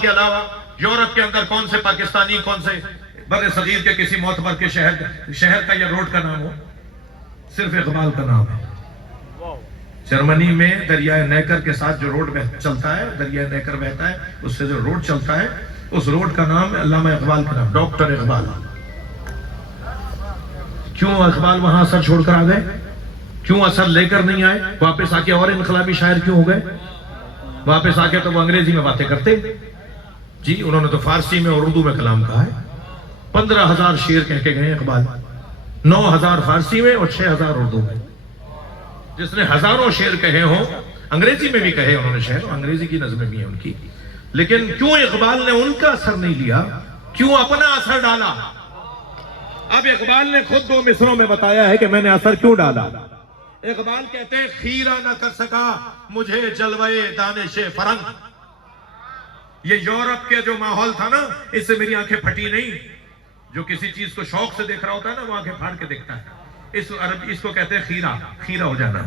کے علاوہ یورپ کے اندر کون سے پاکستانی کون سے بر صغیر کے کسی معتبر کے شہر کا یا روڈ کا نام ہو؟ صرف اقبال کا نام ہے۔ جرمنی میں دریائے نیکر کے ساتھ جو روڈ چلتا ہے، دریائے نیکر بہتا ہے، اس سے جو روڈ چلتا ہے، اس روڈ کا نام علامہ اقبال کا نام، ڈاکٹر اقبال۔ کیوں اقبال وہاں اثر چھوڑ کر آ گئے؟ کیوں اثر لے کر نہیں آئے؟ واپس آ کے اور انقلابی شاعر کیوں ہو گئے؟ واپس آ کے تو وہ انگریزی میں باتیں کرتے جی، انہوں نے تو فارسی میں اور اردو میں کلام کہا ہے۔ 15,000 شعر کہہ کے گئے اقبال، 9,000 فارسی میں اور 6,000 اردو میں۔ جس نے ہزاروں شعر کہے ہوں، انگریزی میں بھی کہے انہوں نے شعر، انگریزی کی نظمیں بھی ہیں ان کی، لیکن کیوں اقبال نے ان کا اثر نہیں لیا؟ کیوں اپنا اثر ڈالا؟ اب اقبال نے خود 2 مصروں میں بتایا ہے کہ میں نے اثر کیوں ڈالا۔ اقبال کہتے ہیں خیرہ نہ کر سکا مجھے جلوے دانش فرنگ۔ یہ یورپ کے جو ماحول تھا نا، اس سے میری آنکھیں پھٹی نہیں۔ جو کسی چیز کو شوق سے دیکھ رہا ہوتا ہے نا، وہ آنکھیں پھاڑ کے دیکھتا ہے۔ اس کو کہتے ہیں خیرہ، خیرہ ہو جانا۔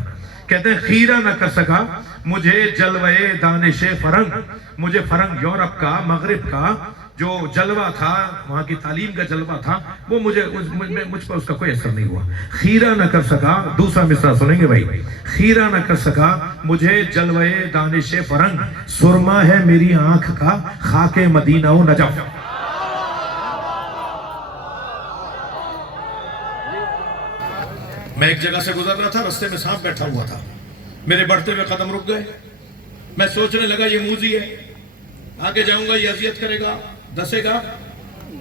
کہتے ہیں خیرہ نہ کر سکا مجھے جلوے دانش فرنگ، مجھے فرنگ یورپ کا، مغرب کا جو جلوہ تھا، وہاں کی تعلیم کا جلوہ تھا، وہ مجھ پر اس کا کوئی اثر نہیں ہوا۔ خیرہ نہ کر سکا، دوسرا مصرع سنیں گے بھائی، خیرہ نہ کر سکا مجھے جلوے دانش فرنگ، سرما ہے میری آنکھ کا خاک مدینہ و نجف۔ میں ایک جگہ سے گزر رہا تھا، رستے میں سانپ بیٹھا ہوا تھا، میرے بڑھتے ہوئے قدم رک گئے۔ میں سوچنے لگا یہ موذی ہے، آگے جاؤں گا یہ اذیت کرے گا، دسے گا۔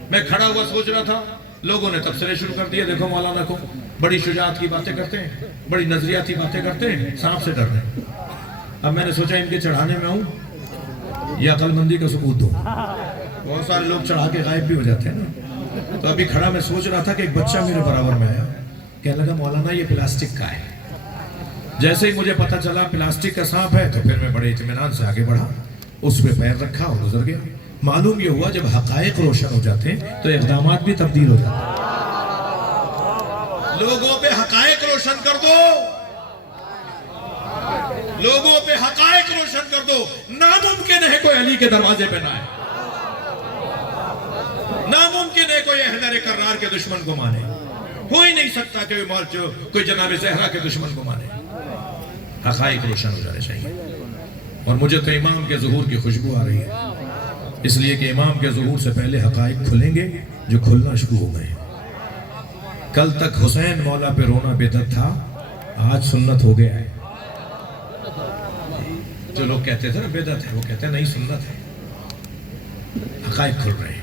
میں کھڑا ہوا سوچ رہا تھا، لوگوں نے تبصرے شروع کر دیے، دیکھو مولانا کو بڑی شجاعت کی باتیں کرتے ہیں، بڑی نظریاتی باتیں کرتے ہیں، سانپ سے ڈر رہے ہیں۔ اب میں نے سوچا ان کے چڑھانے میں آؤں یا عقل مندی کا ثبوت دو۔ بہت سارے لوگ چڑھا کے غائب بھی ہو جاتے ہیں نا۔ تو ابھی کھڑا میں سوچ رہا تھا کہ ایک بچہ میرے برابر میں آیا، کہنے لگا مولانا یہ پلاسٹک کا ہے۔ جیسے ہی مجھے پتا چلا پلاسٹک کا سانپ ہے تو پھر میں بڑے اطمینان سے آگے بڑھا، اس پہ پیر رکھا اور گزر گیا۔ معلوم یہ ہوا جب حقائق روشن ہو جاتے ہیں تو اقدامات بھی تبدیل ہو جاتے ہیں۔ لوگوں پہ حقائق روشن کر دو، لوگوں پہ حقائق روشن کر دو۔ ناممکن ہے کوئی علی کے دروازے پہ نہ آئے، ناممکن ہے کوئی حیدر کرار کے دشمن کو مانے، ہو ہی نہیں سکتا کہ کوئی جناب زہرا کے دشمن کو مانے۔ حقائق روشن ہو جانے چاہیے۔ اور مجھے تو امام کے ظہور کی خوشبو آ رہی ہے، اس لیے کہ امام کے ظہور سے پہلے حقائق کھلیں گے جو کھلنا شروع ہو گئے۔ کل تک حسین مولا پہ رونا بدعت تھا، آج سنت ہو گیا ہے۔ جو لوگ کہتے تھے نا بدعت ہے، وہ کہتے ہیں نہیں سنت ہے۔ حقائق کھل رہے ہیں۔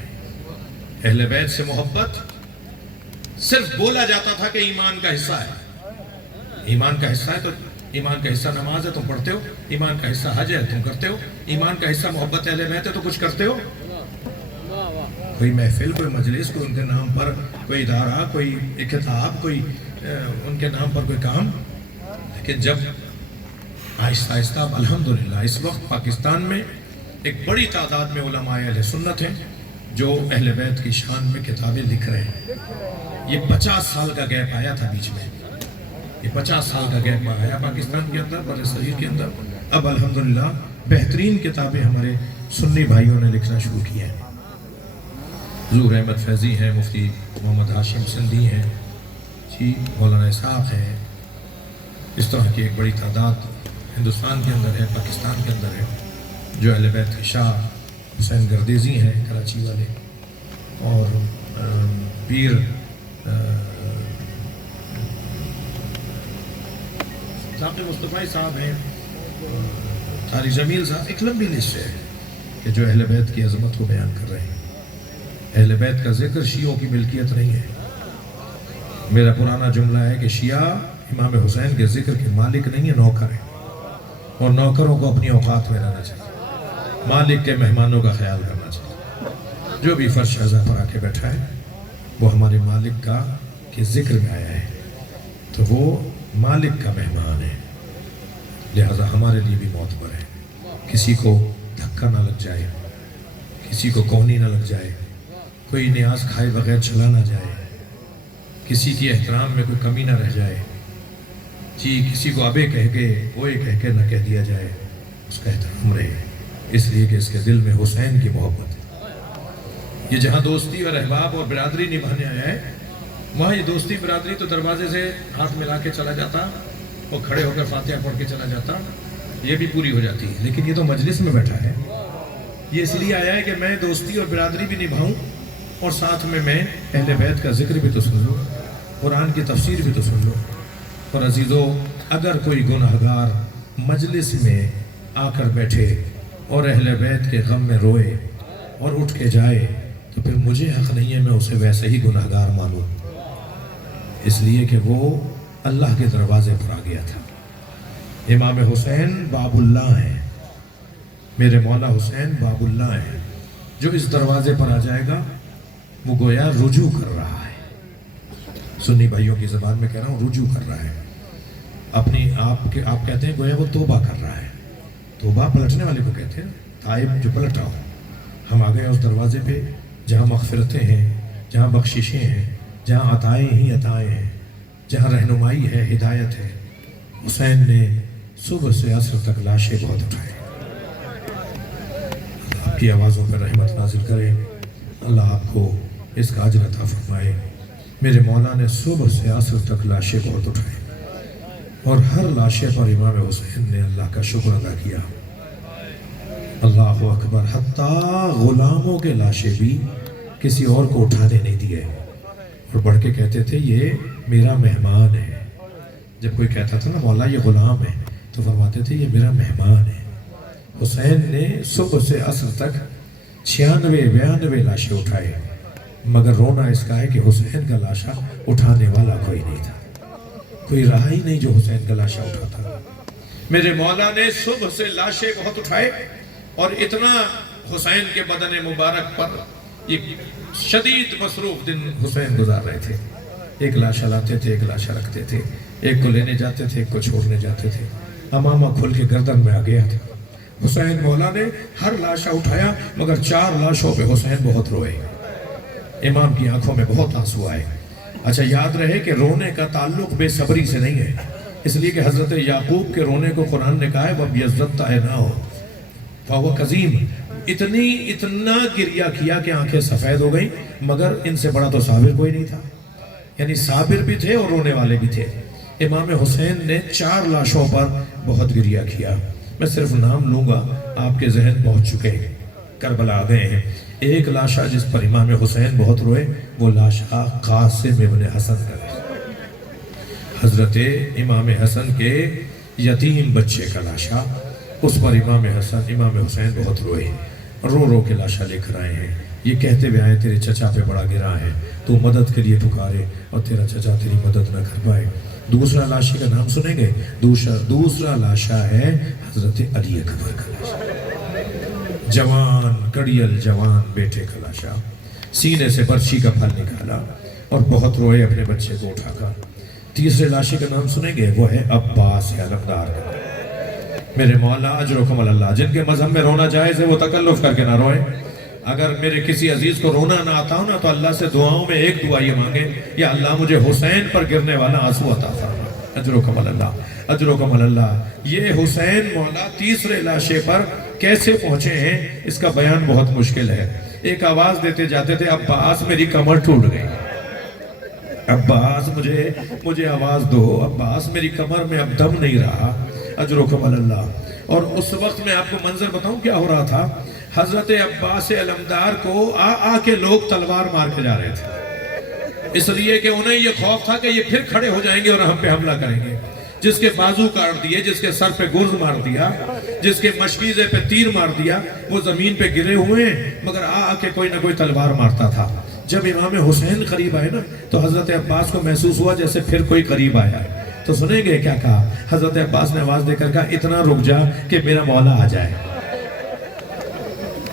اہل بیت سے محبت صرف بولا جاتا تھا کہ ایمان کا حصہ ہے، ایمان کا حصہ ہے تو ایمان کا حصہ نماز ہے تم پڑھتے ہو، ایمان کا حصہ حج ہے تم کرتے ہو، ایمان کا حصہ محبت اہل بیت ہے تو کچھ کرتے ہو۔ کوئی محفل، کوئی مجلس، کوئی ان کے نام پر کوئی ادارہ، کوئی کتاب، کوئی ان کے نام پر کوئی کام۔ لیکن جب آہستہ آہستہ الحمدللہ اس وقت پاکستان میں ایک بڑی تعداد میں علماء اہل سنت ہیں جو اہل بیت کی شان میں کتابیں لکھ رہے ہیں۔ یہ 50 سال کا گیپ آیا تھا بیچ میں، یہ 50 سال کا گیپ آیا پاکستان کے اندر، بر صغیر کے اندر۔ اب الحمدللہ بہترین کتابیں ہمارے سنی بھائیوں نے لکھنا شروع کی ہیں۔ ظہور احمد فیضی ہیں، مفتی محمد ہاشم سندھی ہیں، جی مولانا اسحاق ہیں۔ اس طرح کی ایک بڑی تعداد ہندوستان کے اندر ہے، پاکستان کے اندر ہے، جو اہل بیت کے شاہ حسین گردیزی ہیں کراچی والے، اور پیر ثاقب مصطفی صاحب ہیں، طارق جمیل صاحب، ایک لمبی لسٹ ہے کہ جو اہل بیت کی عظمت کو بیان کر رہے ہیں۔ اہل بیت کا ذکر شیعوں کی ملکیت نہیں ہے۔ میرا پرانا جملہ ہے کہ شیعہ امام حسین کے ذکر کے مالک نہیں ہے، نوکر ہے، اور نوکروں کو اپنی اوقات میں رہنا چاہیے، مالک کے مہمانوں کا خیال کرنا چاہیے۔ جو بھی فرش شہزہ پر آ کے بیٹھا ہے وہ ہمارے مالک کا کے ذکر میں آیا ہے تو وہ مالک کا مہمان ہے، لہذا ہمارے لیے بھی معتبر ہے۔ کسی کو دھکا نہ لگ جائے، کسی کو کونی نہ لگ جائے، کوئی نیاز کھائے بغیر چلا نہ جائے، کسی کی احترام میں کوئی کمی نہ رہ جائے، جی کسی کو ابے کہہ کے اوئے کہہ کے نہ کہہ دیا جائے، اس کا احترام رہے۔ اس لیے کہ اس کے دل میں حسین کی محبت ہے۔ یہ جہاں دوستی اور احباب اور برادری نبھانے آیا ہے، وہاں یہ دوستی برادری تو دروازے سے ہاتھ ملا کے چلا جاتا اور کھڑے ہو کر فاتحہ پڑھ کے چلا جاتا، یہ بھی پوری ہو جاتی ہے، لیکن یہ تو مجلس میں بیٹھا ہے۔ یہ اس لیے آیا ہے کہ میں دوستی اور برادری بھی نبھاؤں اور ساتھ میں اہل بیت کا ذکر بھی تو سن لوں، قرآن کی تفسیر بھی تو سن لوں۔ اور عزیزو، اگر کوئی گناہگار مجلس میں آ کر بیٹھے اور اہل بیت کے غم میں روئے اور اٹھ کے جائے تو پھر مجھے حق نہیں ہے میں اسے ویسے ہی گناہگار مانوں، اس لیے کہ وہ اللہ کے دروازے پر آ گیا تھا۔ امام حسین باب اللہ ہیں، میرے مولا حسین باب اللہ ہیں، جو اس دروازے پر آ جائے گا وہ گویا رجوع کر رہا ہے۔ سنی بھائیوں کی زبان میں کہہ رہا ہوں، رجوع کر رہا ہے اپنی آپ کہتے ہیں گویا وہ توبہ کر رہا ہے۔ توبہ پلٹنے والے کو کہتے ہیں، تائب جو پلٹا ہو۔ ہم آ گئے اس دروازے پہ جہاں مغفرتیں ہیں، جہاں بخششیں ہیں، جہاں عطائیں ہی عطائیں ہیں، جہاں رہنمائی ہے، ہدایت ہے۔ حسین نے صبح سے عصر تک لاشیں بہت اٹھائے۔ اللہ آپ کی آوازوں پر رحمت نازل کرے، اللہ آپ کو اس کا اجر عطا فرمائے۔ میرے مولا نے صبح سے عصر تک لاشیں بہت اٹھائے اور ہر لاشے پر امام حسین نے اللہ کا شکر ادا کیا۔ اللہ اکبر، حتیٰ غلاموں کے لاشیں بھی کسی اور کو اٹھانے نہیں دیے اور بڑھ کے کہتے تھے یہ میرا مہمان ہے۔ جب کوئی کہتا تھا نا مولا یہ غلام ہے تو فرماتے تھے یہ میرا مہمان ہے۔ حسین نے صبح سے عصر تک 96-92 لاشیں اٹھائے، مگر رونا اس کا ہے کہ حسین کا لاشا اٹھانے والا کوئی نہیں تھا، کوئی رہا ہی نہیں جو حسین کا لاشا اٹھاتا۔ میرے مولا نے صبح سے لاشیں بہت اٹھائے اور اتنا حسین کے بدن مبارک پر یہ شدید مصروف دن حسین گزار رہے تھے۔ ایک لاشا لاتے تھے، ایک لاشا رکھتے تھے، ایک کو لینے جاتے تھے، ایک کو چھوڑنے جاتے تھے۔ امامہ کھل کے گردن میں آ گیا تھا۔ حسین مولا نے ہر لاشا اٹھایا مگر 4 لاشوں پہ حسین بہت روئے۔ امام کی آنکھوں میں بہت آنسو آئے۔ اچھا یاد رہے کہ رونے کا تعلق بے صبری سے نہیں ہے، اس لیے کہ حضرت یعقوب کے رونے کو قرآن نے کہا ہے وَبْيَزَّتَّ عَيْنَاهُ فَهُوَ كَظِيمٌ۔ اتنا گریہ کیا کہ آنکھیں سفید ہو گئیں، مگر ان سے بڑا تو صابر کوئی نہیں تھا، یعنی صابر بھی تھے اور رونے والے بھی تھے۔ امام حسین نے 4 لاشوں پر بہت گریہ کیا۔ میں صرف نام لوں گا، آپ کے ذہن پہنچ چکے ہیں، کربلا آ گئے ہیں۔ ایک لاشا جس پر امام حسین بہت روئے وہ لاشا قاسم ابن حسن کا ہے، حضرت امام حسن کے یتیم بچے کا لاشا، اس پر امام حسین بہت روئے، رو رو کے لاشا لے کر آئے ہیں۔ یہ کہتے ہوئے آئے تیرے چچا پہ بڑا گرا ہے، تو مدد کے لیے پکارے اور تیرا چچا تیری مدد نہ کر پائے۔ دوسرا لاشے کا نام سنیں گے، دوسرا لاشا ہے حضرت علی اکبر کا لاشا، جوان کڑیل جوان بیٹے کا لاشا، سینے سے برچی کا پھل نکالا اور بہت روئے اپنے بچے کو اٹھا کر۔ تیسرے لاشے کا نام سنیں گے، وہ ہے عباس علمدار کا۔ میرے مولا اجرکم اللہ، جن کے مذہب میں رونا جائز ہے وہ تکلف کر کے نہ روئیں۔ اگر میرے کسی عزیز کو رونا نہ آتا ہو نا تو اللہ سے دعاؤں میں ایک دعا یہ مانگے، یا اللہ مجھے حسین پر گرنے والا آنسو عطا فرما۔ اجرکم اللہ، اجرکم اللہ۔ یہ حسین مولا تیسرے لاشے پر کیسے پہنچے ہیں اس کا بیان بہت مشکل ہے۔ ایک آواز دیتے جاتے تھے عباس میری کمر ٹوٹ گئی، عباس مجھے آواز دو، عباس میری کمر میں اب دم نہیں رہا۔ اجرکم اللہ۔ اور اس وقت میں آپ کو منظر بتاؤں کیا ہو رہا تھا، حضرت عباس علمدار کو آ کے لوگ تلوار مار کے جا رہے تھے، اس لیے کہ انہیں یہ خوف تھا کہ یہ پھر کھڑے ہو جائیں گے اور ہم پہ حملہ کریں گے۔ جس کے بازو کاٹ دیے، جس کے سر پہ گرز مار دیا، جس کے مشکیزے پہ تیر مار دیا، وہ زمین پہ گرے ہوئے ہیں، مگر آ کے کوئی نہ کوئی تلوار مارتا تھا۔ جب امام حسین قریب آئے نا تو حضرت عباس کو محسوس ہوا جیسے پھر کوئی قریب آیا ہے۔ تو سنیں گے کیا کہا، حضرت عباس نے آواز دے کر کہا اتنا رک جا کہ میرا مولا آ جائے۔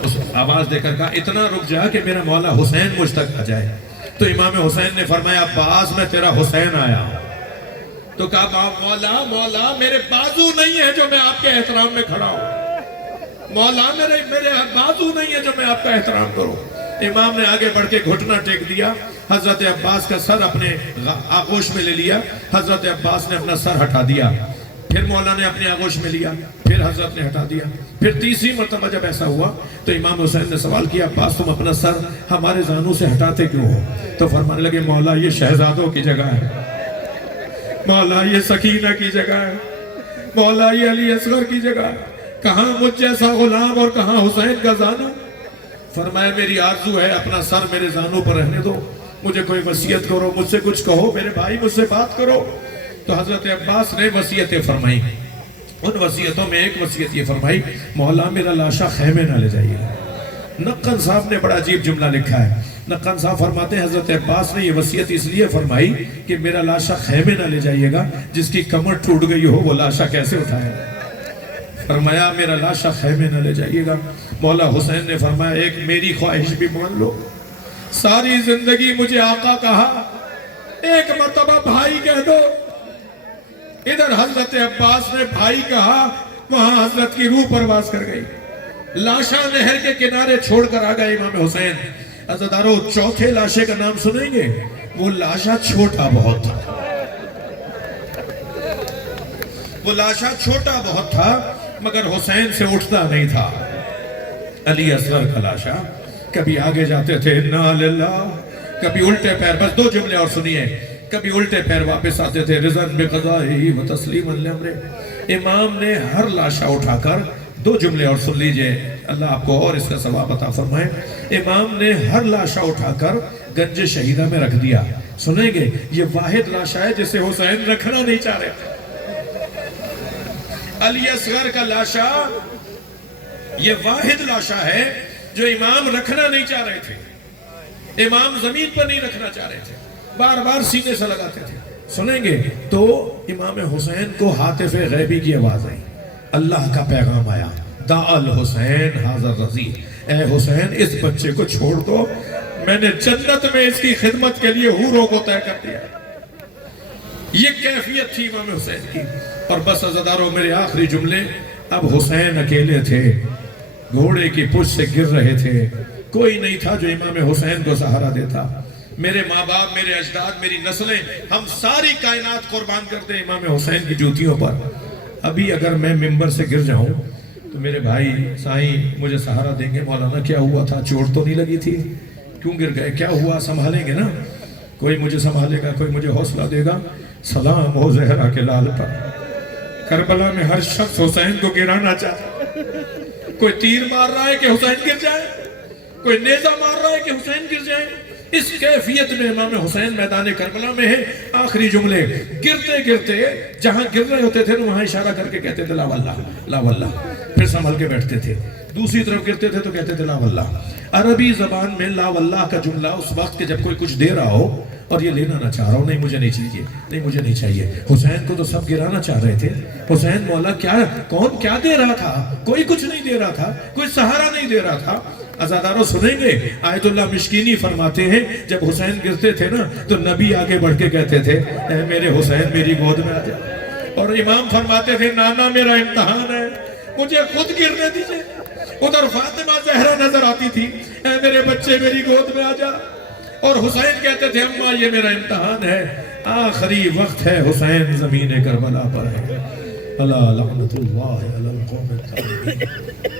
اس آواز دے کر کہا اتنا رک جا کہ میرا مولا حسین مجھ تک آ جائے۔ تو امام حسین نے فرمایا عباس میں تیرا حسین آیا۔ تو کہا مولا میرے بازو نہیں ہے جو میں آپ کے احترام میں کھڑا ہوں، مولا میرے بازو نہیں ہے جو میں آپ کا احترام کروں۔ امام نے آگے بڑھ کے گھٹنا ٹیک دیا، حضرت عباس کا سر اپنے آغوش میں لے لیا، حضرت عباس نے اپنا سر ہٹا دیا، پھر مولا نے اپنے آغوش میں لیا، پھر حضرت نے ہٹا دیا. پھر تیسری مرتبہ جب ایسا ہوا تو امام حسین نے سوال کیا عباس تم اپنا سر ہمارے زانوں سے ہٹاتے کیوں ہو؟ تو فرمانے لگے مولا یہ شہزادوں کی جگہ ہے، مولا یہ سکینہ کی جگہ ہے، مولا یہ علی اصغر کی جگہ ہے، کہاں مجھ جیسا غلام اور کہاں حسین کا زانو. فرمایا میری آرزو ہے اپنا سر میرے زانوں پر رہنے دو، مجھے کوئی وصیت کرو، مجھ سے کچھ کہو، میرے بھائی مجھ سے بات کرو. تو حضرت عباس نے وصیتیں فرمائی. ان وصیتوں میں ایک وصیت یہ فرمائی مولا میرا لاشا خیمے نہ لے جائیے. نقن صاحب نے بڑا عجیب جملہ لکھا ہے. نقن صاحب فرماتے ہیں حضرت عباس نے یہ وصیت اس لیے فرمائی کہ میرا لاشا خیمے نہ لے جائیے گا، جس کی کمر ٹوٹ گئی ہو وہ لاشا کیسے اٹھائے. فرمایا میرا لاشا خیمے نہ لے جائیے گا. مولا حسین نے فرمایا ایک میری خواہش بھی مان لو، ساری زندگی مجھے آقا کہا، ایک مرتبہ بھائی کہہ دو. ادھر حضرت عباس نے بھائی کہا، وہاں حضرت کی روح پرواز کر گئی. لاشا نہر کے کنارے چھوڑ کر آ گئے امام حسین. عزادارو چوتھے لاشے کا نام سنیں گے؟ وہ لاشا چھوٹا بہت تھا، وہ لاشا چھوٹا بہت تھا مگر حسین سے اٹھتا نہیں تھا. علی اصغر کا لاشا کبھی آگے جاتے تھے انا للہ، کبھی الٹے پیر، بس 2 جملے اور سنیے، کبھی الٹے پیر واپس آتے تھے رضاً بقضائہ و تسلیما لامرہ. امام نے ہر لاشا اٹھا کر 2 جملے اور سن لیجئے، اللہ آپ کو اور اس کا ثواب عطا فرمائے. امام نے ہر لاشا اٹھا کر گنج شہیدہ میں رکھ دیا. سنیں گے یہ واحد لاشا ہے جسے حسین رکھنا نہیں چاہ رہے تھے. علی اصغر کا لاشا یہ واحد لاشا ہے جو امام رکھنا نہیں چاہ رہے تھے. امام زمین پر نہیں رکھنا چاہ رہے تھے، بار بار سینے سے لگاتے تھے. سنیں گے تو امام حسین کو ہاتف غیبی کی آواز آئی، اللہ کا پیغام آیا، دا الحسین حاضر رضی. اے حسین اس بچے کو چھوڑ دو، میں نے جنت میں اس کی خدمت کے لیے حوروں کو طے کر دیا. یہ کیفیت تھی امام حسین کی. اور بس عزادارو میرے آخری جملے. اب حسین اکیلے تھے، گھوڑے کی پشت سے گر رہے تھے، کوئی نہیں تھا جو امام حسین کو سہارا دیتا. میرے ماں باپ، میرے اجداد، میری نسلیں، ہم ساری کائنات قربان کرتے ہیں امام حسین کی جوتیوں پر. ابھی اگر میں ممبر سے گر جاؤں تو میرے بھائی سائیں مجھے سہارا دیں گے، مولانا کیا ہوا تھا، چوٹ تو نہیں لگی تھی، کیوں گر گئے، کیا ہوا، سنبھالیں گے نا. کوئی مجھے سنبھالے گا، کوئی مجھے حوصلہ دے گا. سلام ہو زہرا کے لال پر. کربلا میں ہر شخص حسین کو گرانا چاہتا، کوئی تیر مار رہا ہے کہ حسین گر جائے، کوئی نیزہ مار رہا ہے کہ حسین گر جائے. اس کیفیت میں امام حسین میدان کربلا میں ہے. آخری جملے گرتے گرتے جہاں گر رہے ہوتے تھے وہاں اشارہ کر کے کہتے تھے لا واللہ لا واللہ، پھر سنبھل کے بیٹھتے تھے. دوسری طرف گرتے تھے تو کہتے تھے لا واللہ. عربی زبان میں لا واللہ کا جملہ اس وقت کہ جب کوئی کچھ دے رہا ہو اور یہ لینا نہ چاہ رہا ہو، نہیں مجھے نہیں چاہیے، نہیں مجھے نہیں چاہیے. حسین کو تو سب گرانا چاہ رہے تھے. حسین مولا کون کیا دے رہا تھا؟ کوئی کچھ نہیں دے رہا تھا، کوئی سہارا نہیں دے رہا تھا. عزاداروں سنیں گے آیت اللہ مشکینی فرماتے ہیں جب حسین گرتے تھے نا تو نبی آگے بڑھ کے کہتے تھے اے میرے حسین میری گود میں آ جا. اور امام فرماتے تھے نانا میرا امتحان ہے، مجھے خود گرنے دیجئے. ادھر فاطمہ زہرا نظر آتی تھی، اے میرے بچے میری گود میں آ جا. اور حسین کہتے تھے اماں یہ میرا امتحان ہے، آخری وقت ہے، حسین زمین کربلا پر ہے. اللہ لعنت اللہ علی القوم الظالمین.